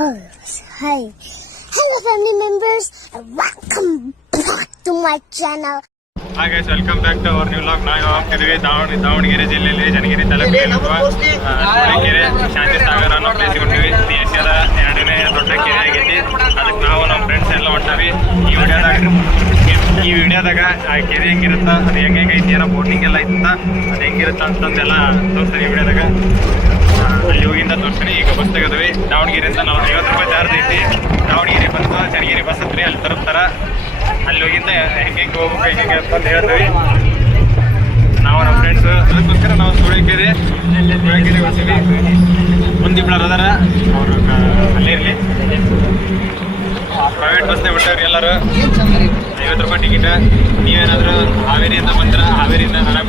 Hi. Hello, family members, and welcome back to my channel. ಹಾಗೆ welcome back to our new vlog ನಾವು ಹೋಗ್ತಿದ್ವಿ ದಾವಣ ದಾವಣಗೆರೆ ಜಿಲ್ಲೆಯಲ್ಲಿ ಜನಗಿರಿ ತಾಲೂಕಿನಲ್ಲಿರುವ ಕೆರೆ ಶಾಂತಿ ಸಾಗರ ಅನ್ನೋ ಪ್ಲೇಸ್ ಇದು ಏಷ್ಯಾದ ಎರಡನೇ ದೊಡ್ಡ ಕೆರೆ ಆಗೈತಿ ಅದಕ್ಕೆ ನಾವು ನಮ್ಮ ಫ್ರೆಂಡ್ಸ್ ಎಲ್ಲ ಹೊಂಟಾವಿ. ಈ ವಿಡಿಯೋದಾಗ ಈ ವಿಡಿಯೋದಾಗ ಆ ಕೆರೆ ಹೆಂಗಿರುತ್ತ ಅದು ಹೆಂಗೆ ಐತಿ ಏನೋ ಬೋಟಿಂಗ್ ಎಲ್ಲ ಐತಂತ ಅದು ಹೆಂಗಿರುತ್ತ ಅಂತಂದೆಲ್ಲ ತೋರಿಸ್ತೀನಿ ಈ ವಿಡಿಯೋದಾಗ. ಅಲ್ಲಿ ಹೋಗಿಂದ ತೋರಿಸ್ತೀನಿ ಈಗ ಬಸ್ ತೆಗೆದ್ವಿ ದಾವಣಗೆರೆಯಿಂದ ನಾವು ಐವತ್ತು ರೂಪಾಯಿ ಚಾರ್ಜ್ ಐತಿ ದಾವಣಗೆರೆ ಬಸ್ ಚನ್ನಗಿರಿ ಬಸ್ ಹತ್ರಿ ಅಲ್ಲಿ ತರುತ್ತಾರೆ ಅಲ್ಲಿ ಹೋಗಿಂದ ಹೆಂಗೆ ಹೆಂಗೆ ಹೋಗ್ಬೇಕು ಹೆಂಗೆ ಅಂತ ಹೇಳ್ತೀವಿ ನಾವು ನಮ್ಮ ಫ್ರೆಂಡ್ಸ್ ಅದಕ್ಕೋಸ್ಕರ ನಾವು ಸುಳಿಕೆರೆ ಸುಳಿಕೆರೆ ಬರ್ತೀವಿ ಮುಂದಿಬ್ಳರು ಅದಾರ ಅವರು ಅಲ್ಲೇ ಇರಲಿ ಪ್ರೈವೇಟ್ ಬಸ್ನೇ ಬಿಟ್ಟವ್ರಿ ಎಲ್ಲರೂ ಐವತ್ತು ರೂಪಾಯಿ ಟಿಕೆಟ್ ನೀವೇನಾದರೂ ಹಾವೇರಿಯಿಂದ ಬಂದ್ರೆ ಹಾವೇರಿಯಿಂದ ಆರಾಮ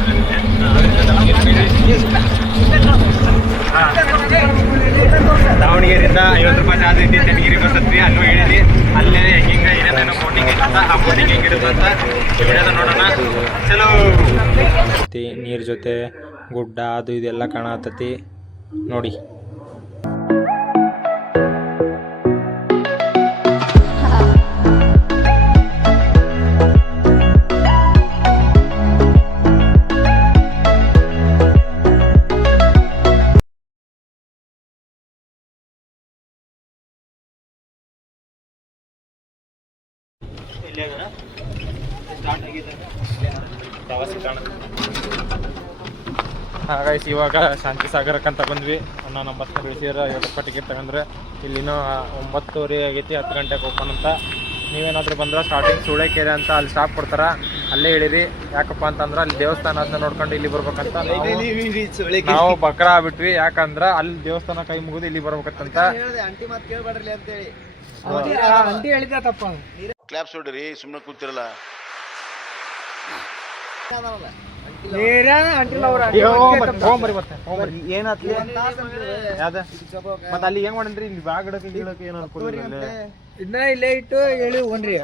ದಾವಣಗೆರೆಯಿಂದ ಐವತ್ತು ರೂಪಾಯಿ ಚಾರ್ಜ್ ಐತಿ ಚನ್ನಗಿರಿ ಬರ್ತೈತಿ ಅಲ್ಲೂ ಹೇಳಿದ್ವಿ ಅಲ್ಲೇ ಹೆಂಗ ಏನೇನೋ ಬೋಟಿಂಗ್ ಐತಂತ ಆ ಬೋಟಿಂಗ್ ಹೆಂಗಿರುತ್ತೆ ಅಂತ ಈ ವಿಡಿಯೋದ ನೋಡೋಣ. ಚಲೋ ನೀರ್ ಜೊತೆ ಗುಡ್ಡ ಅದು ಇದೆಲ್ಲ ಕಾಣತತಿ ನೋಡಿ. ಹಾಗಾಗಿ ಇವಾಗ ಶಾಂತಿ ಅಂತ ಬಂದ್ವಿ. ಅನ್ನ ನಮ್ಮ ಬಸ್ನ ಬಿಡಿಸಿರ ಐವತ್ತು ರೂಪಾಯಿ ಟಿಕೆಟ್ ತಗೊಂಡ್ರೆ. ಇಲ್ಲಿನೂ ಒಂಬತ್ತುವರೆ ಆಗೈತಿ ಹತ್ತು ಗಂಟೆಗೆ ಓಪನ್ ಅಂತ. ನೀವೇನಾದರೂ ಬಂದ್ರೆ ಸ್ಟಾರ್ಟಿಂಗ್ ಸೂಳೆಕೆರೆ ಅಂತ ಅಲ್ಲಿ ಸ್ಟಾಪ್ ಕೊಡ್ತಾರ. ಅಲ್ಲೇ ಇಳಿರಿ ಯಾಕಪ್ಪ ಅಂತಂದ್ರೆ ಅಲ್ಲಿ ದೇವಸ್ಥಾನ ಅದನ್ನ ನೋಡ್ಕೊಂಡು ಇಲ್ಲಿ ಬರ್ಬೇಕಂತ ನಾವು- ನಾವು ಬಕ್ರ ಆಗ್ಬಿಟ್ವಿ. ಯಾಕಂದ್ರೆ ಅಲ್ಲಿ ದೇವಸ್ಥಾನ ಕೈ ಮುಗಿದು ಇಲ್ಲಿ ಬರ್ಬೇಕಂತ. ಕ್ಲಾಪ್ಸ್ ಹೊಡ್ರಿ ಸುಮ್ಮನೆ ಕೂತಿರಲ್ಲ. ಮತ್ತೆ ಅಲ್ಲಿ ಹೆಂಗ್ ಮಾಡನ್ರಿ ಇಲ್ಲಿ ಬ್ಯಾಗ್ ಇಡಕ್ಕೆ ಗಿಡಕ್ಕೆ ಏನಾರು ಇದನ್ನ ಇಲ್ಲೇ ಇಟ್ಟು ಹೇಳಿ ಒನ್ರಿ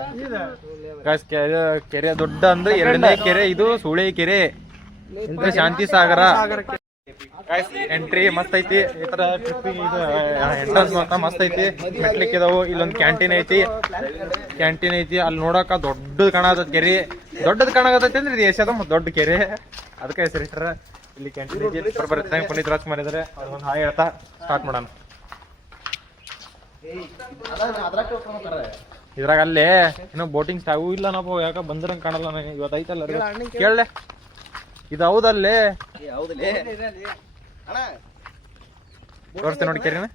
ಗಾಯ್ಸ್ ಕೆರೆ ಕೆರೆ ದೊಡ್ಡ ಅಂದ್ರೆ ಎರಡನೇ ಕೆರೆ ಇದು ಸುಳೆ ಕೆರೆ ಇಂತ ಶಾಂತಿ ಸಾಗರ ಎಂಟ್ರಿ ಮಸ್ತ್ ಐತಿ. ಈ ತರ ಟ್ರಿಪ್ ಇದು ಎಂಟ್ರನ್ಸ್ ಮಾತ್ರ ಮಸ್ತ್ ಐತಿ. ಮೆಟ್ಲಿಕ್ ಇದಾವು ಇಲ್ಲೊಂದ್ ಕ್ಯಾಂಟೀನ್ ಐತಿ. ಕ್ಯಾಂಟೀನ್ ಐತಿ. ಅಲ್ಲಿ ನೋಡಕ ದೊಡ್ಡದ್ ಕಾಣತೈತಿ ಕೆರೆ. ದೊಡ್ಡದ್ ಕಾಣಕತ್ತೈತಿ ಅಂದ್ರೆ ಇದು ಏಷ್ಯಾದ ಮತ್ತ್ ದೊಡ್ಡ ಕೆರೆ. ಅದಕ್ಕೆ ಹೆಸರಿಟ್ರ ಇಲ್ಲಿ ಕ್ಯಾಂಟೀನ್ ಐತಿ. ಬರ್ತಾರೆ ಪುನೀತ್ ರಾಜ್ಕುಮಾರ್ ಇದಾರೆ. ಅದೊಂದು ಹಾಯ್ ಹೇಳ್ತಾ ಸ್ಟಾರ್ಟ್ ಮಾಡೋಣ. ಇದ್ರಾಗ ಅಲ್ಲೇ ಇನ್ನು ಬೋಟಿಂಗ್ ಸ್ಟಾವು ಇಲ್ಲ ನಾವು ಯಾಕ ಬಂದ್ರಂಗ್ ಕಾಣಲ್ಲ ನನಗೆ. ಇವತ್ತೈತಲ್ಲ ಕೇಳಲೆ. ಇದು ಹೌದಲ್ಲೇ? ತೋರಿಸ್ತೇನೆ ನೋಡಿ ಕೆರೆನ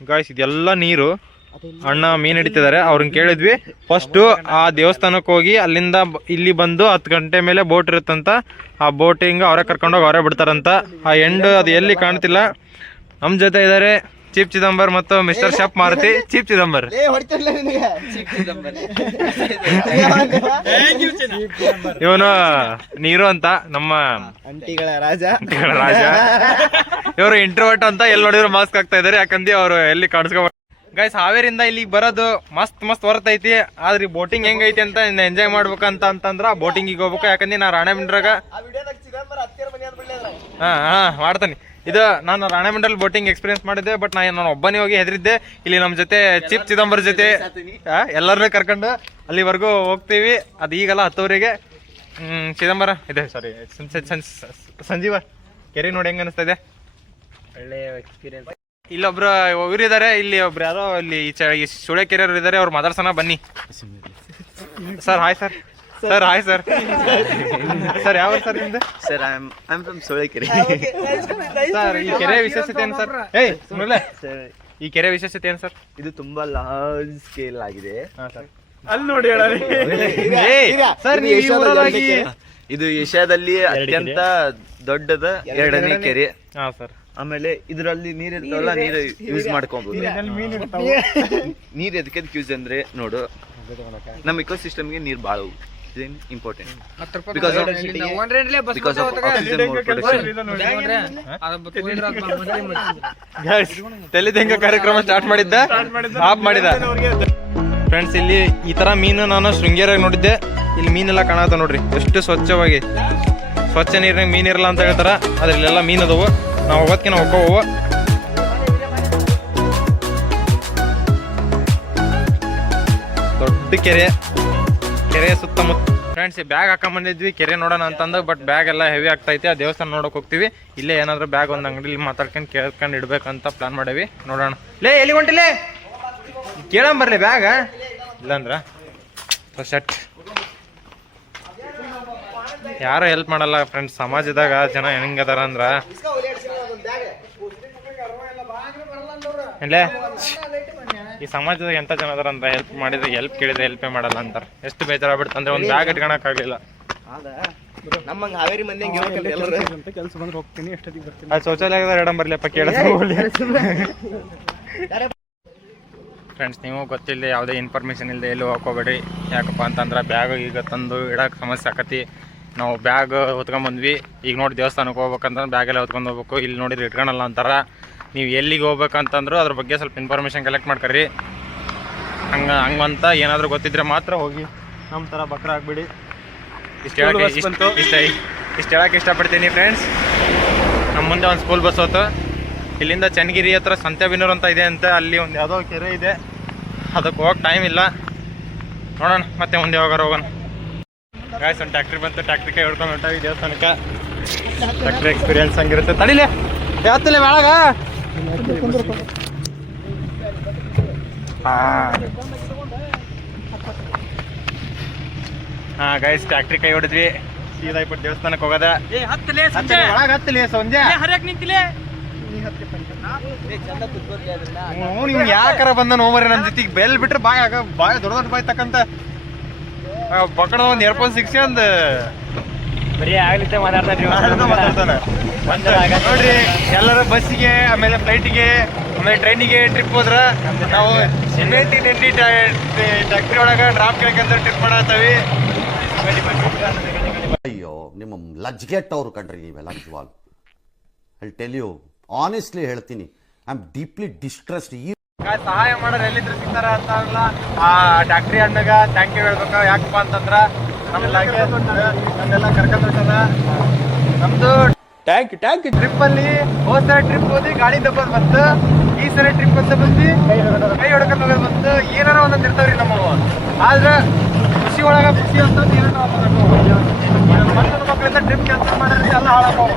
ಗಾಯ್ಸ್ ಇದೆಲ್ಲ ನೀರು. ಅಣ್ಣ ಮೀನ್ ಹಿಡಿತಿದ್ದಾರೆ. ಅವ್ರನ್ನ ಕೇಳಿದ್ವಿ. ಫಸ್ಟ್ ಆ ದೇವಸ್ಥಾನಕ್ಕೆ ಹೋಗಿ ಅಲ್ಲಿಂದ ಇಲ್ಲಿ ಬಂದು ಹತ್ತು ಗಂಟೆ ಮೇಲೆ ಬೋಟ್ ಇರುತ್ತಂತ ಆ ಬೋಟಿಂಗ್ ಅವರೇ ಕರ್ಕೊಂಡೋಗಿ ಅವರೇ ಬಿಡ್ತಾರಂತ. ಆ ಎಂಡ್ ಅದು ಎಲ್ಲಿ ಕಾಣ್ತಿಲ್ಲ. ನಮ್ಮ ಜೊತೆ ಇದ್ದಾರೆ ಚೀಪ್ ಚಿದಂಬರ್ ಮತ್ತು ಮಿಸ್ಟರ್ ಶಪ್ ಮಾರುತಿ. ಚೀಪ್ ಚಿದಂಬರ್. ಇವನು ನೀರು ಅಂತ ನಮ್ಮ ರಾಜ. ಇವರು ಇಂಟ್ರೋವರ್ಟ್ ಅಂತ ಎಲ್ಲಿ ನೋಡಿದ್ರು ಮಾಸ್ಕ್ ಹಾಕ್ತಾ ಇದಾರೆ. ಯಾಕಂದ್ರೆ ಅವರು ಎಲ್ಲಿ ಕಾಣಿಸ್ಕೊ ಗೈಸ್ ಹಾವೇರಿಂದ ಇಲ್ಲಿಗೆ ಬರೋದು ಮಸ್ತ್ ಮಸ್ತ್ ಹೊರತೈತಿ ಆದ್ರೆ ಬೋಟಿಂಗ್ ಹೆಂಗೈತಿ ಅಂತ ಎಂಜಾಯ್ ಮಾಡ್ಬೇಕಂತ ಅಂತಂದ್ರ ಬೋಟಿಂಗಿಗೆ ಹೋಗ್ಬೇಕು. ಯಾಕಂದ್ರೆ ನಾ ರಾಣೆಬೆಂಡ್ರಾಗ ಹಾ ಹಾ ಮಾಡ್ತಾನೆ. ಇದು ನಾನು ರಾಣೆಬೆಂಡ್ರಲ್ಲಿ ಬೋಟಿಂಗ್ ಎಕ್ಸ್ಪೀರಿಯನ್ಸ್ ಮಾಡಿದ್ದೆ ಬಟ್ ನಾನು ನಾನು ಒಬ್ಬನೇ ಹೋಗಿ ಹೆದರಿದ್ದೆ. ಇಲ್ಲಿ ನಮ್ಮ ಜೊತೆ ಚಿಪ್ ಚಿದಂಬರ್ ಜೊತೆ ಎಲ್ಲರನ್ನೂ ಕರ್ಕೊಂಡು ಅಲ್ಲಿವರೆಗೂ ಹೋಗ್ತೀವಿ. ಅದು ಈಗಲ್ಲ ಹತ್ತುವರೆಗೆ. ಹ್ಮ್ ಚಿದಂಬರ ಇದೆ ಸಾರಿ ಸಂಜೀವ ಕೆರೆ ನೋಡಿ ಹೆಂಗ ಅನಿಸ್ತಾ ಇದೆ? ಒಳ್ಳೆಯ ಎಕ್ಸ್ಪೀರಿಯನ್ಸ್ ಇಲ್ಲೊಬ್ರು ಇವ್ರು ಇದಾರೆ ಇಲ್ಲಿ ಒಬ್ರು ಯಾರೋ ಇಲ್ಲಿ ಈ ಚ- ಈ ಸುಳೆ ಕೆರೆಯವ್ರು ಇದಾರೆ ಅವ್ರು ಮಾತಾಡ್ಸೋಣ ಬನ್ನಿ. Sir hi sir sir hi sir sir ಯಾವ ಸರ್ ನಿಮ್ದು? Sir I am I am from Solekere sir ಈ ಕೆರೆ ವಿಶೇಷತೆ ಏನು ಸರ್ ಏಯ್ ಸುಮ್ಮನೆ ಈ ಕೆರೆ ವಿಶೇಷತೆ ಏನು ಸರ್ ಇದು ತುಂಬಾ ಲಾರ್ಜ್ ಸ್ಕೇಲ್ ಆಗಿದೆ. ಹಾಂ ಸರ್ ಅಲ್ಲಿ ನೋಡಿ ಸರ್ ನೀವು ಇದು ಏಷ್ಯಾದಲ್ಲಿ ಅತ್ಯಂತ ದೊಡ್ಡದ ಎರಡನೇ ಕೆರೆ. ಹಾ ಸರ್ ಆಮೇಲೆ ಇದರಲ್ಲಿ ನೀರ್ ಇರ್ತಾವಲ್ಲ ನೀರು ಯೂಸ್ ಮಾಡ್ಕೊಬಹುದು ನೀರ್ ಎದಕ್ಕೆ ಯೂಸ್ ಅಂದ್ರೆ ನೋಡು ನಮ್ಮ ಇಕೋಸಿಸ್ಟಮ್ಗೆ ನೀರ್ ಭಾಳ ಇಂಪಾರ್ಟೆಂಟ್ ಬಿಕಾಸ್ ಆಫ್ ಕಾರ್ಯಕ್ರಮ ಸ್ಟಾರ್ಟ್ ಮಾಡಿದ್ದ? ಆಫ್ ಮಾಡಿದ? ಫ್ರೆಂಡ್ಸ್ ಇಲ್ಲಿ ಈ ತರ ಮೀನು ನಾನು ಶೃಂಗೇರಿಯಾಗ ನೋಡಿದ್ದೆ. ಇಲ್ಲಿ ಮೀನೆಲ್ಲ ಕಾಣತ್ತ ನೋಡ್ರಿ. ಎಷ್ಟು ಸ್ವಚ್ಛವಾಗಿ. ಸ್ವಚ್ಛ ನೀರಿನಾಗ ಮೀನ್ ಇರಲ್ಲ ಅಂತ ಹೇಳ್ತಾರ. ಅದ್ರಲ್ಲೆಲ್ಲ ಮೀನ್ ಅದಾವು. ನಾವು ಹೋಗೋದ್ಕಿನ ಹೋಗೋ ದೊಡ್ಡ ಕೆರೆ. ಕೆರೆ ಸುತ್ತಮುತ್ತ ಫ್ರೆಂಡ್ಸ್ ಬ್ಯಾಗ್ ಹಾಕೊಂಡ್ ಬಂದಿದ್ವಿ. ಕೆರೆ ನೋಡೋಣ ಅಂತಂದು ಬಟ್ ಬ್ಯಾಗ್ ಎಲ್ಲ ಹೆವಿ ಆಗ್ತೈತೆ ಆ ದೇವಸ್ಥಾನ ನೋಡಕ್ಕೆ ಹೋಗ್ತೀವಿ. ಇಲ್ಲೇ ಏನಾದರೂ ಬ್ಯಾಗ್ ಒಂದು ಅಂಗಡಿಲಿ ಮಾತಾಡ್ಕೊಂಡು ಕೇಳ್ಕೊಂಡು ಇಡಬೇಕಂತ ಪ್ಲಾನ್ ಮಾಡೇವಿ. ನೋಡೋಣ. ಲೇ ಎಲ್ಲಿ ಹೊಂಟಿಲೇ? ಕೇಳಂಬರ್ಲಿ ಬರ್ಲಿ ಬ್ಯಾಗ ಇಲ್ಲಂದ್ರ? ಸೆಟ್ ಯಾರು ಹೆಲ್ಪ್ ಮಾಡಲ್ಲ ಫ್ರೆಂಡ್ಸ್ ಸಮಾಜದಾಗ ಜನ ಹೆಂಗದಾರ ಅಂದ್ರ ಇಲ್ಲೇ? ಈ ಸಮಾಜದಾಗ ಎಂತ ಜನ ಅದರ ಅಂತ ಹೆಲ್ಪ್ ಮಾಡಿದ್ರೆ ಹೆಲ್ಪ್ ಕೇಳಿದ್ರೆ ಹೆಲ್ಪ್ ಮಾಡಲ್ಲ ಅಂತಾರೆ. ಎಷ್ಟು ಬೇಜಾರಾಗ್ಬಿಡ್ತು ಅಂದ್ರೆ ಒಂದು ಬ್ಯಾಗ್ ಇಟ್ಕೊಳಕ್ ಆಗ್ಲಿಲ್ಲ. ನಮ್ಮಂಗ ಹಾವೇರಿ ಮಂದಿ ಅದು ಬರ್ಲಿಪ್ಪ ಕೇಳ ಫ್ರೆಂಡ್ಸ್ ನೀವು ಗೊತ್ತಿಲ್ಲ ಯಾವುದೇ ಇನ್ಫಾರ್ಮೇಷನ್ ಇಲ್ಲದೆ ಎಲ್ಲೂ ಹಾಕೋಬೇಡಿ ಯಾಕಪ್ಪ ಅಂತಂದ್ರೆ ಬ್ಯಾಗ್ ಈಗ ತಂದು ಇಡಕ್ ಸಮಸ್ಯೆ ಆಕತಿ. ನಾವು ಬ್ಯಾಗ್ ಹೊತ್ಕೊಂಬಂದ್ವಿ ಈಗ ನೋಡಿ ದೇವಸ್ಥಾನಕ್ಕೆ ಹೋಗ್ಬೇಕಂತಂದ್ರೆ ಬ್ಯಾಗೆಲ್ಲ ಹೊತ್ಕೊಂಡ್ ಹೋಗ್ಬೇಕು. ಇಲ್ಲಿ ನೋಡಿದ್ರೆ ಇಟ್ಕೊಳಲ್ಲ ಅಂತಾರ. ನೀವು ಎಲ್ಲಿಗೆ ಹೋಗ್ಬೇಕಂತಂದ್ರೂ ಅದ್ರ ಬಗ್ಗೆ ಸ್ವಲ್ಪ ಇನ್ಫಾರ್ಮೇಷನ್ ಕಲೆಕ್ಟ್ ಮಾಡ್ಕರಿ ಹಂಗೆ ಹಂಗಂತ ಏನಾದರೂ ಗೊತ್ತಿದ್ರೆ ಮಾತ್ರ ಹೋಗಿ ನಮ್ಮ ಥರ ಬಕ್ರ ಆಗ್ಬಿಡಿ. ಇಷ್ಟು ಹೇಳಕ್ಕೆ ಇಷ್ಟು ಇಷ್ಟ ಇಷ್ಟು ಹೇಳಕ್ಕೆ ಇಷ್ಟಪಡ್ತೀನಿ ಫ್ರೆಂಡ್ಸ್ ನಮ್ಮ ಮುಂದೆ ಒಂದು ಸ್ಕೂಲ್ ಬಸ್ ಹೋತು. ಇಲ್ಲಿಂದ ಚನ್ನಗಿರಿ ಹತ್ರ ಸಂತೆಬಿನೂರು ಅಂತ ಇದೆ ಅಂತ ಅಲ್ಲಿ ಒಂದು ಯಾವುದೋ ಕೆರೆ ಇದೆ. ಅದಕ್ಕೆ ಹೋಗಕ್ಕೆ ಟೈಮ್ ಇಲ್ಲ. ನೋಡೋಣ ಮತ್ತೆ ಮುಂದೆ ಹೋಗೋರು ಹೋಗೋಣ. ಗಾಯ್ಸ್ ಒಂದು ಟ್ಯಾಕ್ಟ್ರಿ ಬಂತು. ಟ್ಯಾಕ್ಟ್ರಿ ಕೈ ಹೊಡ್ಕೊಂಡು ಹೊಂಟಾವಿ ದೇವಸ್ಥಾನಕ್ಕೆ. ಟ್ಯಾಕ್ಟ್ರಿ ಎಕ್ಸ್ಪೀರಿಯನ್ಸ್ ಹಂಗಿರುತ್ತೆ. ತಡಿಲೇ. ಯಾವತ್ತಲ್ಲೇ ಒಳಗ ಹಾ ಗೈಸ್ ಟ್ಯಾಕ್ಟ್ರಿ ಕೈ ಹೊಡೆದ್ವಿ. ಸೀದಾ ಇಪ್ಪತ್ತು ದೇವಸ್ಥಾನಕ್ಕೆ ಹೋಗೋದ. ಒಳಗೆ ಹತ್ತಲಿ ಸಂಜೆ. ಹ್ಞೂ ನಿಮ್ಗೆ ಯಾಕಾರ ಬಂದ ನೋಮರಿ ನನ್ನ ಜೊತೆಗೆ? ಬೆಲ್ ಬಿಟ್ರೆ ಬಾಯ್ ಆಗ ಬಾಯ್ ದೊಡ್ಡ ದೊಡ್ಡ ಬಾಯ್ ತಕ್ಕಂತ. ಬಕಡ ಒಂದು ಇಯರ್ಫೋನ್ ಸಿಕ್ಸಿ ಒಂದು ಬರೀ ಆಗ್ಲಿತ್ತೆ ಮಾತಾಡ್ತಾರೆ ಮಾತಾಡ್ತಾನೆ. ನೋಡ್ರಿ ಎಲ್ಲರೂ ಬಸ್ಸಿಗೆ ಆಮೇಲೆ ಫ್ಲೈಟಿಗೆ ಆಮೇಲೆ ಟ್ರೈನಿಗೆ ಟ್ರಿಪ್ ಹೋದ್ರ ನಾವು ಎಂಟಿ ಟ್ವೆಂಟಿ ಟ್ಯಾಕ್ಟ್ರಿ ಒಳಗೆ ಡ್ರಾಪ್ ಕೇಳ್ಕಂತ ಟ್ರಿಪ್ ಮಾಡತ್ತವಿ ಅಯ್ಯೋ ನಿಮ್ಮ ಲಜ್ಗೆಟ್ಟವ್ರು ಕಂಡ್ರಿ ನೀವೆಲ್ಲ ನಿಜವಾಗ್ ಐ ಟೆಲ್ ಯು ಆನೆಸ್ಟ್ಲಿ ಹೇಳ್ತೀನಿ ಐ ಆಮ್ ಡೀಪ್ಲಿ ಡಿಸ್ಟ್ರೆಸ್ಡ್ ಈ ಸಹಾಯ ಮಾಡೋರು ಎಲ್ಲಿದ್ರು ಸಿಗ್ತಾರ ಅಂತ ಅಲ್ಲ ಆ ಡಾಕ್ಟ್ರಿ ಅಣ್ಣಗ ಥ್ಯಾಂಕ್ ಯು ಹೇಳ್ಬೇಕ? ಯಾಕಪ್ಪ ಅಂತಂದ್ರ ನಮ್ಮೆಲ್ಲ ನಮ್ಮೆಲ್ಲ ಕರ್ಕೊಂಡ್ ಹೊಂಟದ ನಮ್ದು ಟ್ಯಾಂಕ್ ಟ್ಯಾಂಕ್ ಟ್ರಿಪ್ ಅಲ್ಲಿ ಹೋದ ಟ್ರಿಪ್ ಹೋದಿ ಗಾಡಿ ದಬ್ಬದ್ ಬಂತು ಈ ಸರಿ ಟ್ರಿಪ್ ಅಂತ ಬಂದು ಕೈ ಹೊಡ್ಕೊಂಡ್ ಹೋಗೋದ್ ಬಂತು ಏನಾರ ಒಂದೊಂದು ಇರ್ತಾವ್ರಿ ನಮ್ಮವು ಆದ್ರೆ ಖುಷಿ ಒಳಗ ಖುಷಿ ಅಂತ ಏನಾರ ಮಕ್ಕಳ ಮಕ್ಕಳಿಂದ ಟ್ರಿಪ್ ಕ್ಯಾನ್ಸಲ್ ಮಾಡಿದ್ರೆ ಎಲ್ಲ ಹಾಳಾಗವು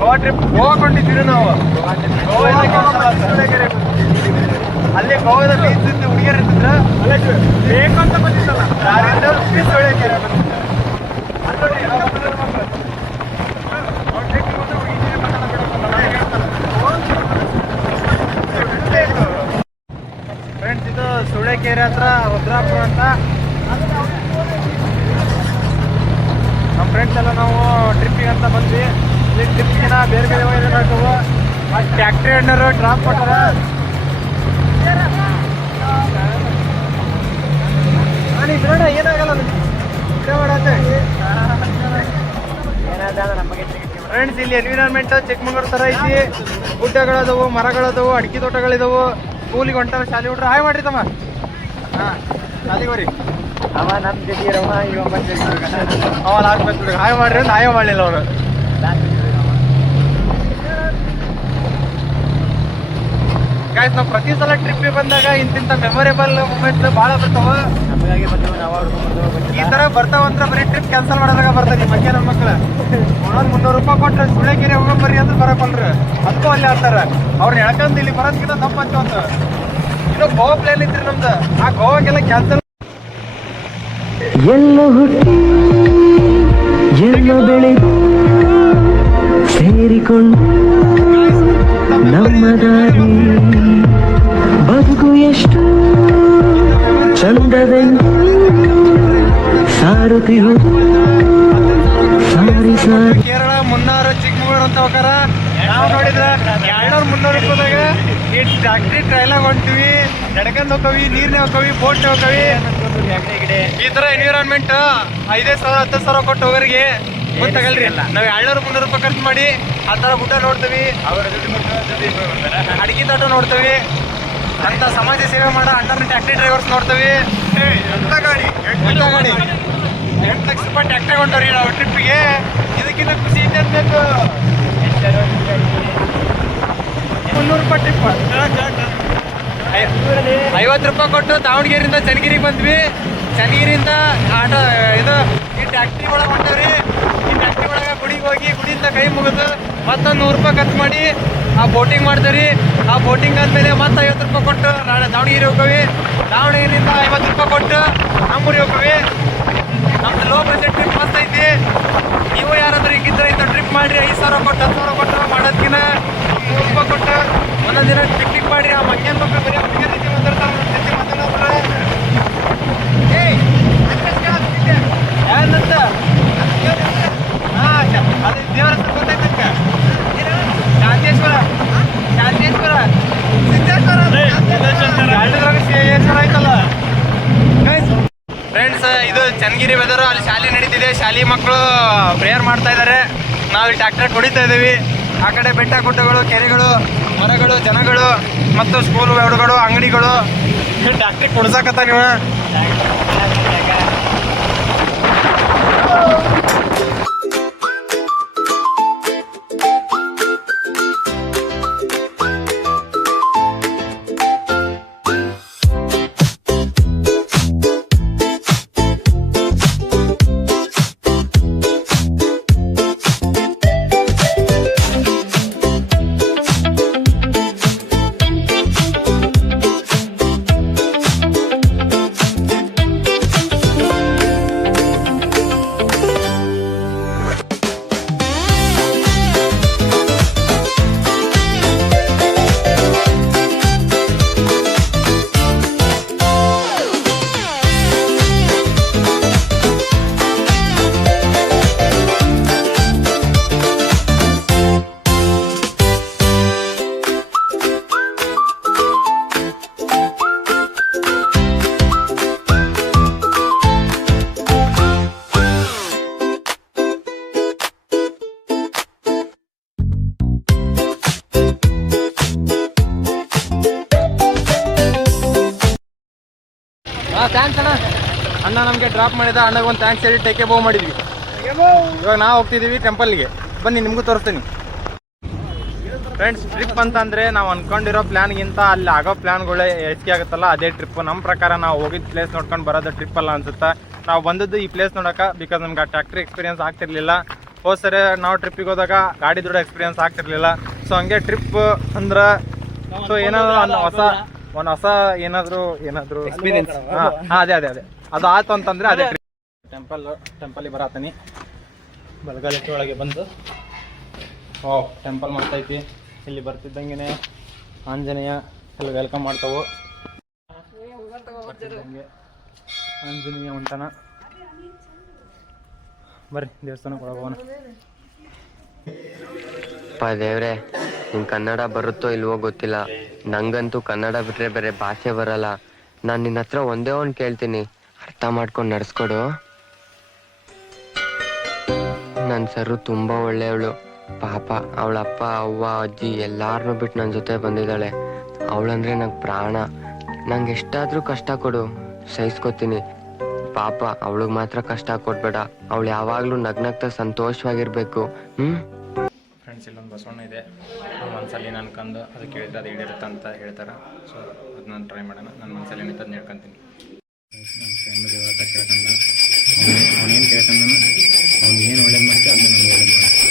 ಗೋವಾ ಟ್ರಿಪ್ ಗೋವಾ ಕೊಂಡಿದ್ದೀವಿ ನಾವು. ಗೋವಾ. ಅಲ್ಲಿ ಗೋವಾದ ಬೀಚ್ ಇದ್ದು ಹುಡುಗಿಯರು ಇರ್ತಿದ್ರ ಬೇಕು ಅಂತ ಬಂದಿದ್ದಲ್ಲ. ಯಾರಿಂದ ಬೀಚ್. ಫ್ರೆಂಡ್ಸ್ ಇದು ಸುಳೆಕೆರೆ ಹತ್ರ ರುದ್ರಾಪುರ ಅಂತ. ನಮ್ಮ ಫ್ರೆಂಡ್ಸ್ ಎಲ್ಲ ನಾವು ಟ್ರಿಪ್ಪಿಗೆ ಅಂತ ಬಂದ್ವಿ. ಇಲ್ಲಿ ಟ್ರಿಪ್ಪಿಗೆ ಬೇರೆ ಬೇರೆ ಹೋಗಿರ್ಬೇಕು ಟ್ಯಾಕ್ಟ್ರಿ ಅಣ್ಣರು ಡ್ರಾಪ್ ಕೊಟ್ಟಾರ ನಾನು ಇದ್ರೋಣ ಏನಾಗಲ್ಲ ಫ್ರೆಂಡ್ಸ್ ಇಲ್ಲಿ ಎನ್ವಿರಾನ್ಮೆಂಟ್ ಚಿಕ್ಕಮಂಗ್ಳೂರ್ ತರ ಐತಿ. ಗುಡ್ಡಗಳದವು ಮರಗಳದವು ಅಡಿಕೆ ತೋಟಗಳಿದವು. ಸ್ಕೂಲಿಗೆ ಹೊಂಟಾರ ಶಾಲಿ ಹುಡ್ರ. ಹಾಯ್ ಮಾಡ್ರಿ ತಮ್ಮ. ಹಾ ಶಾಲೆಗೆ ಹೋರಿ. ಅವ ನಮ್ಮ ಜೊತೆ ಇರವ ಇವ ಬಂದ ಅವ ಲಾಸ್ಟ್ ಬಂದ್ಬಿಡ್ರಿ ಹಾಯ್ ಮಾಡ್ರಿ ಅಂತ ಹಾಯ್ ಮಾಡಲಿಲ್ಲ ಅವನು ಗಾಯ್ಸ್ ನಾವು ಪ್ರತಿ ಸಲ ಟ್ರಿಪ್ಪಿಗೆ ಬಂದಾಗ ಇಂತಿಂತ ಮೆಮೊರೇಬಲ್ ಮೂಮೆಂಟ್ ಭಾಳ ಬರ್ತಾವ. ನಮಗಾಗಿ ಈ ತರ ಅಂತ ಬರೀ ಟ್ರಿಪ್ ಕ್ಯಾನ್ಸಲ್ ಮಾಡಿದಾಗ ಬರ್ತದೆ ಮಧ್ಯ ನಮ್ಮ ಮಕ್ಳು. ಒಂದೊಂದು ಮುನ್ನೂರು ರೂಪಾಯಿ ಕೊಟ್ರೆ ಸುಳೆಕೆರೆ ಹೋಗಂಬರ್ರಿ ಅಂತ ಬರಕೊಲ್ರಿ ಅದಕ್ಕೂ ಅಲ್ಲಿ ಆಡ್ತಾರ. ಅವ್ರು ಎಳ್ಕೊಂಡ್ ಇಲ್ಲಿ ಬರೋದಕ್ಕಿಂತ ತಪ್ಪ ಅಂತ. ಇನ್ನು ಗೋವಾ ಪ್ಲೇನ್ ಇದ್ರಿ ನಮ್ದು. ಆ ಗೋವಾಗೆಲ್ಲ ಕ್ಯಾನ್ಸಲ್ ಎಲ್ಲ ಹುಟ್ಟಿ, ಎಲ್ಲ ಬೆಳೆ ಸೇರಿಕೊಂಡು ನಮ್ಮ ದಾರಿ ಬದುಕು ಎಷ್ಟು ಚಂದವೆಂದು ಸಾರುತ್ತಿರುವುದು ಸಾರಿ ಸಾರಿ. ಕೇರಳ ಮುನ್ನಾರ ಚಿಕ್ಕಮಗಳೂರು ಅಂತ ಹೋಗಾರ ನಾವು ನೋಡಿದ್ರೆ ಎರಡ್ನೂರು ಮುನ್ನೂರು ರೂಪಾಯಿದಾಗ ಈ ಟ್ಯಾಕ್ಟ್ರಿ ಟ್ರೈಲಾಗ ಹೊಂಟಿವಿ. ನಡ್ಕೊಂಡು ಹೋಗ್ತವಿ, ನೀರ್ನೇ ಹೋಗ್ತವಿ ಬೋಟ್ ಹೋಗ್ತವಿ. ಈ ತರ ಎನ್ವಿರಾನ್ಮೆಂಟ್ ಐದೇ ಸಾವಿರ, ಹತ್ತು ಸಾವಿರ ಕೊಟ್ಟು ಹೋಗೋರಿಗೆ ಗೊತ್ತಾಗಲ್ರಿ. ನಾವು ಎರಡ್ನೂರು ಮುನ್ನೂರು ರೂಪಾಯಿ ಖರ್ಚು ಮಾಡಿ ಆ ತರ ಗುಡ್ಡ ನೋಡ್ತೀವಿ. ಅಡಿಕೆ ತೋಟ ನೋಡ್ತೀವಿ. ಅಂತ ಸಮಾಜ ಸೇವೆ ಮಾಡೋ ಅಣ್ಣನ ಟ್ಯಾಕ್ಟ್ರಿ ಡ್ರೈವರ್ಸ್ ನೋಡ್ತೀವಿ. ಎಂತ ಗಾಡಿ? ಎಂತ ಗಾಡಿ? ಎಂಟು ಲಕ್ಷ ರೂಪಾಯಿ ಟ್ಯಾಕ್ಟ್ರಿ ಹೊಂಟವ್ರಿ ನಾವು ಟ್ರಿಪ್ಪಿಗೆ. ಇದಕ್ಕಿಂತ ಖುಷಿ ಇದೆ ಅನ್ಬೇಕು ಮುನ್ನೂರು ರೂಪಾಯಿ ಟ್ರಿಪ್ ಐವತ್ತು ರೂಪಾಯಿ ಕೊಟ್ಟು ದಾವಣಗೆರೆಯಿಂದ ಚನ್ನಗಿರಿಗೆ ಬಂದ್ವಿ. ಚನ್ನಗಿರಿಯಿಂದ ಆಟೋ ಇದು ಈ ಟ್ಯಾಕ್ಟ್ರಿ ಒಳಗೆ ಹೊಂಟವ್ರಿ ಈ ಟ್ಯಾಕ್ಟ್ರಿ ಗುಡಿಗೆ ಹೋಗಿ ಗುಡಿಯಿಂದ ಕೈ ಮುಗಿದು ಮತ್ತೊಂದು ನೂರು ರೂಪಾಯಿ ಖರ್ಚು ಮಾಡಿ ಆ ಬೋಟಿಂಗ್ ಮಾಡ್ತೀವಿ ಆ ಬೋಟಿಂಗ್ ಆದಮೇಲೆ ಮತ್ತೆ ಐವತ್ತು ರೂಪಾಯಿ ಕೊಟ್ಟು ನಾಳೆ ದಾವಣಗೆರೆ ಹೋಗ್ತೀವಿ. ದಾವಣಗೆರೆಯಿಂದ ಐವತ್ತು ರೂಪಾಯಿ ಕೊಟ್ಟು ನಮ್ಮೂರಿ ಹೋಗ್ತೀವಿ. ನಮ್ದು ಲೋ ಬಜೆಟ್ ಟ್ರಿಪ್ ಮಸ್ತ್ ಐತಿ. ನೀವು ಯಾರಾದ್ರೂ ಹಿಂಗಿದ್ರೆ ಇಂಥ ಟ್ರಿಪ್ ಮಾಡ್ರಿ. ಐದು ಸಾವಿರ ಕೊಟ್ಟು, ಹತ್ತು ಸಾವಿರ ಕೊಟ್ಟು ಮಾಡೋದ್ಕಿನ ನೂರು ರೂಪಾಯಿ ಕೊಟ್ಟು ಒಂದೊಂದು ದಿನ ಪಿಕ್ನಿಕ್ ಮಾಡಿ ಆ ಮಂಗ್ಯನ್ ಮಕ್ಕಳು ಬರೀ ಹುಡುಗಿಯರ ರೀತಿ ಮಾತಾಡ್ತಾರೆ ನಮ್ಮ ಜೊತೆ ಮಾತಾಡೋಬ್ರೆ ಏಯ್ ಏನಂತ ಹಾಂ ಅದು ದೇವರ ಹೆಸರು ಗೊತ್ತಾಯ್ತಕ್ಕ ಶಾಂತೇಶ್ವರ ಶಾಂತೇಶ್ವರ ಸಿದ್ದೇಶ್ವರ ಎರಡದ್ರಾಗ ಸಿದ್ದೇಶ್ವರ ಆಯ್ತಲ್ಲ ಫ್ರೆಂಡ್ಸ್ ಇದು ಚನ್ನಗಿರಿ ವೆದರ್ ಅಲ್ಲಿ ಶಾಲೆ ನಡೀತಿದೆ ಶಾಲೆ ಮಕ್ಕಳು ಪ್ರೇಯರ್ ಮಾಡ್ತಾ ಇದ್ದಾರೆ. ನಾವು ಟ್ಯಾಕ್ಟರ್ ಹೊಡಿತಾ ಇದ್ದೀವಿ. ಆ ಕಡೆ ಬೆಟ್ಟ ಗುಡ್ಡಗಳು, ಕೆರೆಗಳು, ಮರಗಳು, ಜನಗಳು ಮತ್ತು ಸ್ಕೂಲ್ ರೋಡ್ಗಳು ಅಂಗಡಿಗಳು. ಟ್ಯಾಕ್ಟ್ರಿಗೆ ಕೊಡ್ಸಕತ್ತ ನೀವು? ಡ್ರಾಪ್ ಮಾಡಿದ ಅಣ್ಣಗೆ ಒಂದು ಥ್ಯಾಂಕ್ಸ್ ಹೇಳಿ ಟೇಕೆ ಬೋ ಮಾಡಿದ್ವಿ. ಇವಾಗ ನಾವು ಹೋಗ್ತಿದ್ದೀವಿ ಟೆಂಪಲ್ಗೆ ಬನ್ನಿ ನಿಮಗೂ ತೋರಿಸ್ತೀನಿ. ಫ್ರೆಂಡ್ಸ್ ಟ್ರಿಪ್ ಅಂತಂದರೆ ನಾವು ಅನ್ಕೊಂಡಿರೋ ಪ್ಲ್ಯಾನ್ಗಿಂತ ಅಲ್ಲಿ ಆಗೋ ಪ್ಲ್ಯಾನ್ಗಳೇ ಹೆಚ್ಚಿಗೆ ಆಗುತ್ತಲ್ಲ ಅದೇ ಟ್ರಿಪ್ ನಮ್ಮ ಪ್ರಕಾರ ನಾವು ಹೋಗಿದ್ದ ಪ್ಲೇಸ್ ನೋಡ್ಕೊಂಡು ಬರೋದು ಟ್ರಿಪ್ ಅಲ್ಲ ಅನ್ಸುತ್ತೆ? ನಾವು ಬಂದದ್ದು ಈ ಪ್ಲೇಸ್ ನೋಡೋಕೆ ಬಿಕಾಸ್ ನಮ್ಗೆ ಆ ಟ್ಯಾಕ್ಟ್ರಿ ಎಕ್ಸ್ಪೀರಿಯನ್ಸ್ ಆಗ್ತಿರ್ಲಿಲ್ಲ. ಹೋದ್ ಸರಿ ನಾವು ಟ್ರಿಪ್ಪಿಗೆ ಹೋದಾಗ ಗಾಡಿ ದೊಡ್ಡ ಎಕ್ಸ್ಪೀರಿಯನ್ಸ್ ಆಗ್ತಿರ್ಲಿಲ್ಲ. ಸೊ ಹಂಗೆ ಟ್ರಿಪ್ ಅಂದ್ರೆ ಸೊ ಏನಾದರೂ ಒಂದು ಹೊಸ ಒಂದು ಹೊಸ ಏನಾದರೂ ಏನಾದರೂ ಎಕ್ಸ್ಪೀರಿಯನ್ಸ್ ಹಾಂ ಅದೇ ಅದೇ ಅದೇ. ಅದು ಆಯ್ತು ಅಂತಂದ್ರೆ ಅದೇ ಟೆಂಪಲ್ ಟೆಂಪಲಿಗೆ ಬರತ್ತೀನಿ ಬಲಗಾಲಕ್ಕೆ ಒಳಗೆ ಬಂದು. ಓ ಟೆಂಪಲ್ ಮಾಡ್ತೈತಿ ಇಲ್ಲಿ ಬರ್ತಿದ್ದಂಗೆ ಆಂಜನೇಯ ಎಲ್ಲ ವೆಲ್ಕಮ್ ಮಾಡ್ತಾವು. ಆಂಜನೇಯ ಉಂಟನ ಬರ್ರಿ ದೇವಸ್ಥಾನಕ್ಕೆ ಒಳಗೋಣ ಅಪ್ಪ ದೇವ್ರೆ ನಿನ್ ಕನ್ನಡ ಬರುತ್ತೋ ಇಲ್ವೋ ಗೊತ್ತಿಲ್ಲ. ನಂಗಂತೂ ಕನ್ನಡ ಬಿಟ್ರೆ ಬೇರೆ ಭಾಷೆ ಬರಲ್ಲ. ನಾನು ನಿನ್ನ ಹತ್ರ ಒಂದೇ ಒಂದು ಕೇಳ್ತೀನಿ. ಅರ್ಥ ಮಾಡ್ಕೊಂಡು ನಡೆಸ್ಕೊಡು. ನನ್ನ ಸರು ತುಂಬಾ ಒಳ್ಳೆಯವಳು. ಪಾಪ, ಅವಳ ಅಪ್ಪ, ಅವ್ವ, ಅಜ್ಜಿ ಎಲ್ಲಾರನ್ನೂ ಬಿಟ್ಟು ನನ್ನ ಜೊತೆ ಬಂದಿದ್ದಾಳೆ. ಅವಳಂದ್ರೆ ನಂಗೆ ಪ್ರಾಣ. ನಂಗೆ ಎಷ್ಟಾದರೂ ಕಷ್ಟ ಕೊಡು. ಸಹಿಸ್ಕೊತೀನಿ. ಪಾಪ, ಅವಳಿಗೆ ಮಾತ್ರ ಕಷ್ಟ ಕೊಡ್ಬೇಡ. ಅವಳು ಯಾವಾಗಲೂ ನಗ್ನಗ್ತಾ ಸಂತೋಷವಾಗಿರ್ಬೇಕು. ಹ್ಮ್? ಫ್ರೆಂಡ್ಸ್ ಇಲ್ಲೊಂದು ಬಸವಣ್ಣ ಇದೆ. ಮನಸ್ಸಲ್ಲಿ ಅನ್ಕೊಂಡು ಅದು ಕೇಳಿದ್ರೆ ಅದು ಈಡೇರುತ್ತೆ ಅಂತ ಹೇಳ್ತಾರೆ. ಸೊ ಅದು ನಾನು ಟ್ರೈ ಮಾಡೋಣ. ನನ್ನ ಮನಸ್ಸಲ್ಲಿ ಅದನ್ನ ಹೇಳ್ಕೊಂತೀನಿ. ನನ್ನ ಫ್ರೆಂಡ್ ದೇವರತ್ತ ಕೇಳ್ಕೊಂಡ. ಅವನು ಅವನೇನು ಕೇಳ್ಕೊಂಡನ, ಅವ್ನು ಏನು ಒಳ್ಳೇದು ಮಾಡ್ತೀವಿ ಅದನ್ನ ನಾವು ಒಳ್ಳೇದು ಮಾಡ್ತೀವಿ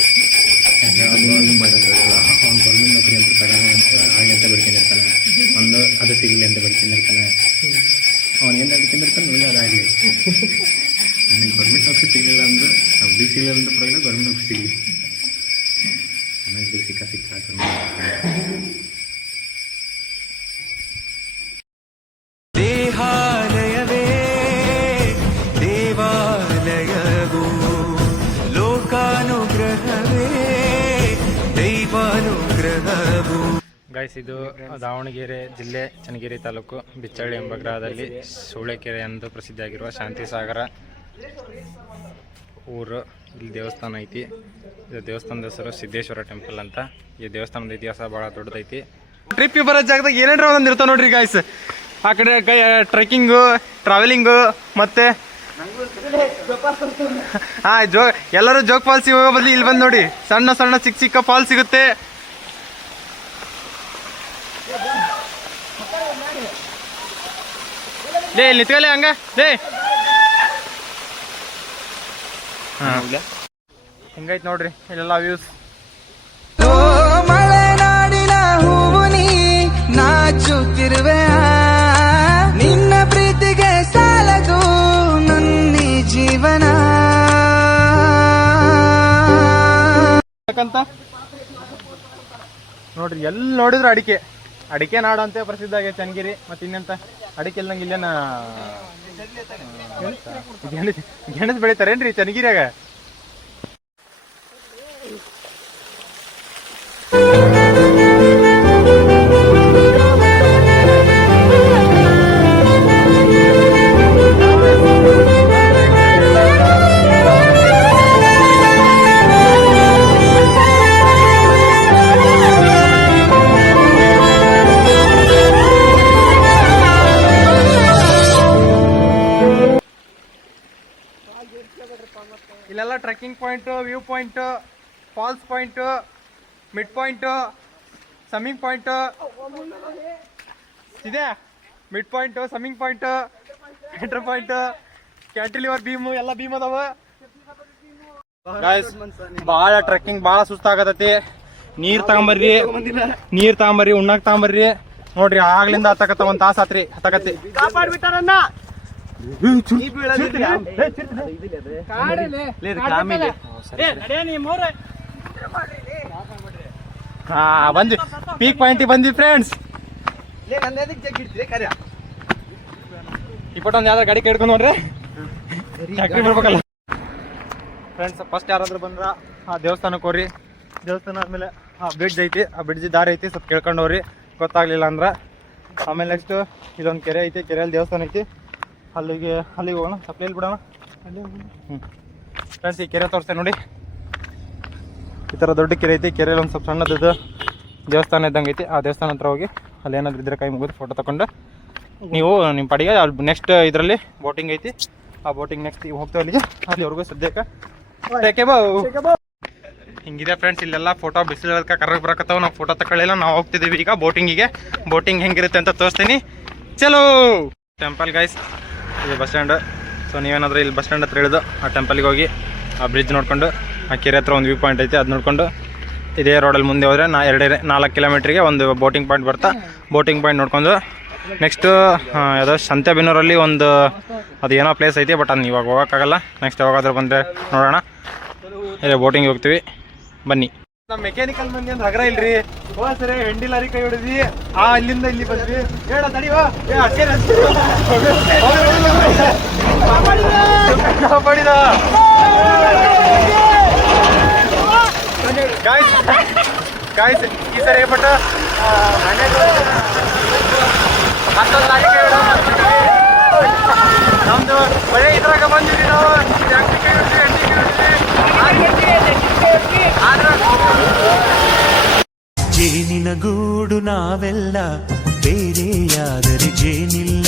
ಅವ್ನು ಗೌರ್ಮೆಂಟ್ ನೌಕರಿ ಅಂತ ತಗೋಣ ಅಂತ ಆಗಲಿ ಅಂತ ಬಿಡ್ಕೊಂಡಿರ್ತಾನೆ. ಒಂದು ಅದು ಸಿಗಲಿ ಅಂತ ಬಿಡ್ಕೊಂಡಿರ್ತಾನೆ. ಅವ್ನು ಏನು ಬಿಡ್ಕೊಂಡಿರ್ತಾನೆ ನನಗೆ ಅದಾಗಲಿ. ನನಗೆ ಗೌರ್ಮೆಂಟ್ ನೌಕರಿ ಸಿಗಲಿಲ್ಲ ಅಂದ್ರೆ ಹುಡುಗಿ ಸಿಗಲಿಲ್ಲ ಅಂದ್ರೆ ಪರವಾಗಿಲ್ಲ, ಗೌರ್ಮೆಂಟ್ ನೌಕರಿ ಸಿಗಲಿ. ಆಮೇಲೆ ಸಿಕ್ಕ ಸಿಕ್ಕ ಗೈಸ್, ಇದು ದಾವಣಗೆರೆ ಜಿಲ್ಲೆ ಚನ್ನಗಿರಿ ತಾಲೂಕು ಬಿಚ್ಚಳ್ಳಿ ಎಂಬ ಗ್ರಹದಲ್ಲಿ ಸೂಳೆಕೆರೆ ಎಂದು ಪ್ರಸಿದ್ಧಿಯಾಗಿರುವ ಶಾಂತಿಸಾಗರ ಊರು. ಇಲ್ಲಿ ದೇವಸ್ಥಾನ ಐತಿ. ಇದು ದೇವಸ್ಥಾನದ ಹೆಸರು ಸಿದ್ದೇಶ್ವರ ಟೆಂಪಲ್ ಅಂತ. ಈ ದೇವಸ್ಥಾನದ ಇತಿಹಾಸ ಭಾಳ ದೊಡ್ಡದೈತಿ. ಟ್ರಿಪ್ ಬರೋ ಜಾಗದಾಗ ಏನೇನು ಒಂದೊಂದು ಇರ್ತಾವ ನೋಡ್ರಿ ಗಾಯ್ಸ್ ಆ ಕಡೆ ಕೈ ಟ್ರೆಕ್ಕಿಂಗು ಟ್ರಾವೆಲಿಂಗು ಮತ್ತೆ ಹಾ, ಜೋ ಎಲ್ಲರೂ ಜೋಗ್ ಫಾಲ್ಸಿಗೆ ಹೋಗೋ ಬದಲು ಇಲ್ಲಿ ಬಂದು ನೋಡಿ. ಸಣ್ಣ ಸಣ್ಣ ಚಿಕ್ಕ ಚಿಕ್ಕ ಫಾಲ್ ಸಿಗುತ್ತೆ. ಲೇ ನಿಂತ್ಕೊಳ್ಳಿ ಹಂಗ ಲೇ. ಹಾ. ಹಿಂಗೈತ್ ನೋಡ್ರಿ ಇಲ್ಲೆಲ್ಲ ವ್ಯೂಸ್ ಮಲೆನಾಡಿನ ಹೂವು ನೀ ನಾಚುತ್ತಿರುವೆ. ನಿನ್ನ ಪ್ರೀತಿಗೆ ಸಾಲದು ನನ್ನ ಜೀವನ. ಯಾಕಂತ ನೋಡ್ರಿ ಎಲ್ಲಿ ನೋಡಿದ್ರು ಅಡಿಕೆ. ಅಡಿಕೆ ನಾಡು ಅಂತ ಪ್ರಸಿದ್ಧ ಆಗಿದೆ ಚನ್ನಗಿರಿ ಮತ್ತೆ ಇನ್ನೆಂತ? ಅಡಿಕೆ ಇಲ್ದಂಗೆ ಇಲ್ಲೇನ ಗೆಣಸ್ ಬೆಳಿತಾರೇನ್ರಿ ಚನ್ನಗಿರಿಯಾಗ? Summing point. ಇದೆ. Mid point summing point enter point cantilever beam ಎಲ್ಲ ಬೀಮ್ ಅದಾವ. ಗಾಯ್ಸ್ ಭಾಳ ಟ್ರೆಕ್ಕಿಂಗ್ ಭಾಳ ಸುಸ್ತಾಗತೈತಿ ನೀರ್ ತಗೊಂಬರ್ರಿ. ನೀರ್ ತಗೊಂಬರ್ರಿ ಉಣ್ಣಕ್ ತಗೊಂಬರ್ರಿ. ನೋಡ್ರಿ ಆಗ್ಲಿಂದ ಹತ್ತಕತ್ತ ಒಂದ್ ತಾಸ ಆತ್ರಿ. ಹತ್ತಕತ್ತಿ. ಹಾ ಬಂದ್ವಿ. ಪೀಕ್ ಪಾಯಿಂಟ್ ಬಂದ್ವಿ ಫ್ರೆಂಡ್ಸ್ ಈ ಒಂದು ಯಾವ್ದಾರ ಗಾಡಿ ಕೇಳ್ಕೊಂಡು ನೋಡ್ರಿ. ಟ್ಯಾಕ್ಟ್ರಿ ಬರ್ಬೇಕಲ್ಲ ಫ್ರೆಂಡ್ಸ್ ಫಸ್ಟ್ ಯಾರಾದ್ರೂ ಬಂದ್ರ ಆ ದೇವಸ್ಥಾನಕ್ಕೆ ಹೋಗ್ರಿ. ದೇವಸ್ಥಾನ ಆದ್ಮೇಲೆ ಆ ಬ್ರಿಡ್ಜ್ ಐತಿ. ಆ ಬ್ರಿಡ್ಜ್ ದಾರಿ ಐತಿ ಸ್ವಲ್ಪ ಕೇಳ್ಕೊಂಡು ಹೋಗ್ರಿ. ಗೊತ್ತಾಗ್ಲಿಲ್ಲ ಅಂದ್ರ. ಆಮೇಲೆ ನೆಕ್ಸ್ಟ್ ಇಲ್ಲೊಂದು ಕೆರೆ ಐತಿ ಕೆರೆಯಲ್ಲಿ ದೇವಸ್ಥಾನ ಐತಿ. ಅಲ್ಲಿಗೆ ಅಲ್ಲಿಗೆ ಹೋಗೋಣ. ಸಪ್ಲೈಲಿ ಬಿಡೋಣ? ಹ್ಞೂ ಫ್ರೆಂಡ್ಸ್ ಈ ಕೆರೆ ತೋರಿಸ್ತೇನೆ ನೋಡಿ. ಈ ಥರ ದೊಡ್ಡ ಕೆರೆ ಐತಿ. ಕೆರೆಯಲ್ಲಿ ಒಂದು ಸ್ವಲ್ಪ ಸಣ್ಣದ್ದು ದೇವಸ್ಥಾನ ಇದ್ದಂಗೆ ಐತಿ. ಆ ದೇವಸ್ಥಾನ ಹತ್ರ ಹೋಗಿ ಅಲ್ಲಿ ಏನಾದರೂ ಇದ್ರೆ ಕೈ ಮುಗಿದು ಫೋಟೋ ತಗೊಂಡು ನೀವು ನಿಮ್ಮ ಪಡಿಗೆ ಅಲ್ಲಿ ನೆಕ್ಸ್ಟ್ ಇದರಲ್ಲಿ ಬೋಟಿಂಗ್ ಐತಿ. ಆ ಬೋಟಿಂಗ್ ನೆಕ್ಸ್ಟ್ ಹೋಗ್ತೇವೆ ಅಲ್ಲಿಗೆ ಅಲ್ಲಿವರೆಗೂ ಸದ್ಯಕ್ಕೆ. ಹಿಂಗಿದೆ ಫ್ರೆಂಡ್ಸ್ ಇಲ್ಲೆಲ್ಲ ಫೋಟೋ ಬಿಸಿಲಿರೋದಕ್ಕೆ ಕರ್ರಗೆ ಬರಕತ್ತಾವ. ನಾವು ಫೋಟೋ ತಗೊಳ್ಳಿಲ್ಲ ನಾವು ಹೋಗ್ತಿದ್ದೀವಿ ಈಗ ಬೋಟಿಂಗಿಗೆ ಬೋಟಿಂಗ್ ಹೆಂಗಿರುತ್ತೆ ಅಂತ ತೋರಿಸ್ತೀನಿ. ಚಲೋ! ಟೆಂಪಲ್ ಗೈಸ್ ಇದು ಬಸ್ ಸ್ಟ್ಯಾಂಡ್ ಸೊ ನೀವೇನಾದ್ರೂ ಇಲ್ಲಿ ಬಸ್ ಸ್ಟ್ಯಾಂಡ್ ಹತ್ರ ಇಳಿದು ಆ ಟೆಂಪಲ್ಗೆ ಹೋಗಿ ಆ ಬ್ರಿಡ್ಜ್ ನೋಡ್ಕೊಂಡು ಆ ಕೆರೆ ಹತ್ರ ಒಂದು ವ್ಯೂ ಪಾಯಿಂಟ್ ಐತೆ, ಅದು ನೋಡ್ಕೊಂಡು ಇದೇ ರೋಡಲ್ಲಿ ಮುಂದೆ ಹೋದರೆ ನಾ ಎರಡು, ನಾಲ್ಕು ಕಿಲೋಮೀಟ್ರಿಗೆ ಒಂದು ಬೋಟಿಂಗ್ ಪಾಯಿಂಟ್ ಬರ್ತಾ ಬೋಟಿಂಗ್ ಪಾಯಿಂಟ್ ನೋಡ್ಕೊಂಡು ನೆಕ್ಸ್ಟು ಯಾವುದೋ ಸಂತೆಬೆನ್ನೂರಲ್ಲಿ ಒಂದು ಅದು ಏನೋ ಪ್ಲೇಸ್ ಐತಿ ಬಟ್ ಅದನ್ನ ಇವಾಗ ಹೋಗೋಕ್ಕಾಗಲ್ಲ. ನೆಕ್ಸ್ಟ್ ಯಾವಾಗಾದ್ರೂ ಬಂದರೆ ನೋಡೋಣ. ಇಲ್ಲ ಬೋಟಿಂಗ್ ಹೋಗ್ತೀವಿ. ಬನ್ನಿ. ನಮ್ಮ ಮೆಕ್ಯಾನಿಕಲ್ ಮಂದಿ ಅಂದ್ರೆ ಹಗರ ಇಲ್ರಿ. ಸರಿ, ಹೆಂಡಿ ಲಾರಿ ಕೈ ಹೊಡೆದ್ವಿ. ಆ ಅಲ್ಲಿಂದ ಇಲ್ಲಿ ಬಂದ್ವಿ. ಹೇಳ ತಡಿವಾ ಗಾಯ್ಸ್ ಗಾಯ್ಸ್ ಈ ಸರಿ ಬಟ್ ಮತ್ತೊಂದು ಲಾರಿ ಕೈ ಹೊಡೆದ್ವಿ. ನಮ್ದು ಬರೀ ಇದ್ರಾಗ ಬಂದಿದ್ವಿ ನಾವು ಜೇನಿನ ಗೂಡು ನಾವೆಲ್ಲ ಬೇರೆಯಾದರೆ ಜೇನಿಲ್ಲ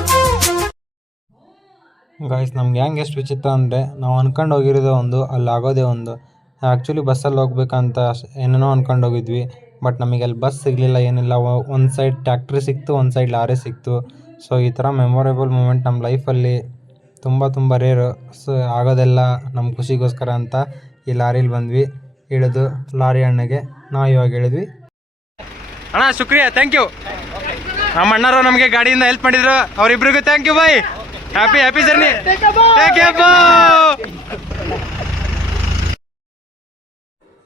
ಗಾಯ್ಸ್ ನಮ್ಗೆ ಹೆಂಗೆ ಎಷ್ಟು ವಿಚಿತ್ರ ಅಂದರೆ, ನಾವು ಅನ್ಕೊಂಡು ಹೋಗಿರೋದೇ ಒಂದು ಅಲ್ಲಿ ಆಗೋದೇ ಒಂದು ಆ್ಯಕ್ಚುಲಿ ಬಸ್ಸಲ್ಲಿ ಹೋಗ್ಬೇಕಂತ ಏನೇನೋ ಅನ್ಕೊಂಡು ಹೋಗಿದ್ವಿ. ಬಟ್ ನಮಗೆ ಅಲ್ಲಿ ಬಸ್ ಸಿಗಲಿಲ್ಲ, ಏನಿಲ್ಲ. ಒಂದು ಸೈಡ್ ಟ್ಯಾಕ್ಟ್ರಿ ಸಿಕ್ತು, ಒಂದು ಸೈಡ್ ಲಾರಿ ಸಿಕ್ತು. ಸೊ ಈ ಥರ ಮೆಮೊರೇಬಲ್ ಮೂಮೆಂಟ್ ನಮ್ಮ ಲೈಫಲ್ಲಿ ತುಂಬ ತುಂಬ ರೇರು ಸೊ ಆಗೋದೆಲ್ಲ ನಮ್ಮ ಖುಷಿಗೋಸ್ಕರ ಅಂತ ಈ ಲಾರಿಲಿ ಬಂದ್ವಿ. ಇಳಿದು ಲಾರಿ ಅಣ್ಣಗೆ ನಾವು ಇವಾಗ ಇಳಿದ್ವಿ. ಅಣ್ಣ, ಶುಕ್ರಿಯಾ. ಥ್ಯಾಂಕ್ ಯು ನಮ್ಮ ಅಣ್ಣರು ನಮಗೆ ಗಾಡಿಯಿಂದ ಹೆಲ್ಪ್ ಮಾಡಿದ್ರು. ಅವರಿಬ್ರಿಗೂ thank you bye happy happy journey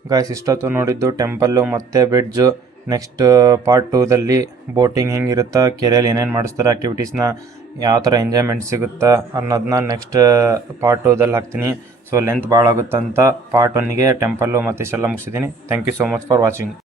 guys ಇಷ್ಟೊತ್ತು ನೋಡಿದ್ದು ಟೆಂಪಲ್ಲು ಮತ್ತು ಬ್ರಿಡ್ಜು ನೆಕ್ಸ್ಟ್ ಪಾರ್ಟ್ ಟೂದಲ್ಲಿ ಬೋಟಿಂಗ್ ಹೆಂಗಿರುತ್ತಾ ಕೆರೆಯಲ್ಲಿ ಏನೇನು ಮಾಡಿಸ್ತಾರೆ ಆ್ಯಕ್ಟಿವಿಟೀಸ್ನ ಯಾವ ಥರ ಎಂಜಾಯ್ಮೆಂಟ್ ಸಿಗುತ್ತಾ ಅನ್ನೋದನ್ನ ನೆಕ್ಸ್ಟ್ ಪಾರ್ಟ್ ಟೂದಲ್ಲಿ ಹಾಕ್ತೀನಿ. ಸೊ ಲೆಂತ್ ಭಾಳ ಆಗುತ್ತಂತ ಪಾರ್ಟ್ ಒನ್ಗೆ ಟೆಂಪಲ್ಲು ಮತ್ತು ಇಷ್ಟೆಲ್ಲ ಮುಗಿಸಿದ್ದೀನಿ. Thank you so much for watching